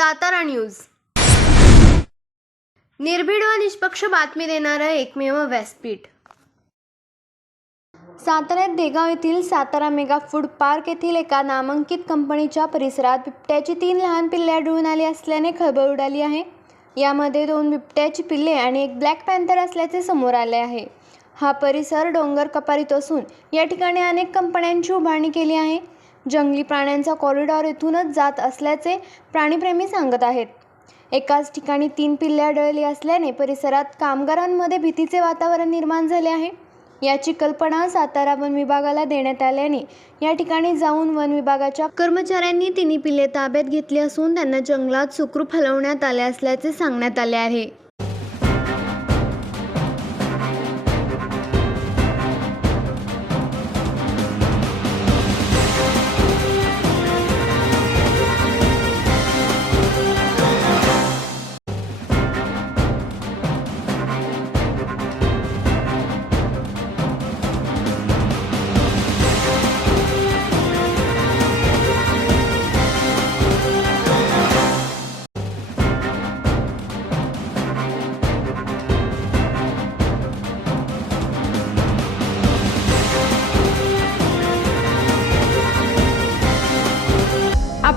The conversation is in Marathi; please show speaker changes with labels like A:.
A: सातारा न्यूज. निर्भीड व निष्पक्ष बातमी देणारं एकमेव व्यासपीठ. साताऱ्यात देगाव येथील सातारा मेगा फूड पार्क येथील एका नामांकित कंपनीच्या परिसरात बिबट्याची तीन लहान पिल्ले आढळून आली असल्याने खळबळ उडाली आहे. यामध्ये दोन बिबट्याची पिल्ले आणि एक ब्लॅक पॅन्थर असल्याचे समोर आले आहे. हा परिसर डोंगर कपारीत असून या ठिकाणी अनेक कंपन्यांची उभारणी केली आहे. जंगली प्राण्यांचा कॉरिडॉर इथूनच जात असल्याचे प्राणीप्रेमी सांगत आहेत. एकाच ठिकाणी तीन पिल्ले आढळली असल्याने परिसरात कामगारांमध्ये भीतीचे वातावरण निर्माण झाले आहे. याची कल्पना सातारा वन विभागाला देण्यात आल्याने या ठिकाणी जाऊन वन विभागाच्या कर्मचाऱ्यांनी तिन्ही पिल्ले ताब्यात घेतली असून त्यांना जंगलात सुखरूप हलवण्यात आले असल्याचे सांगण्यात आले आहे.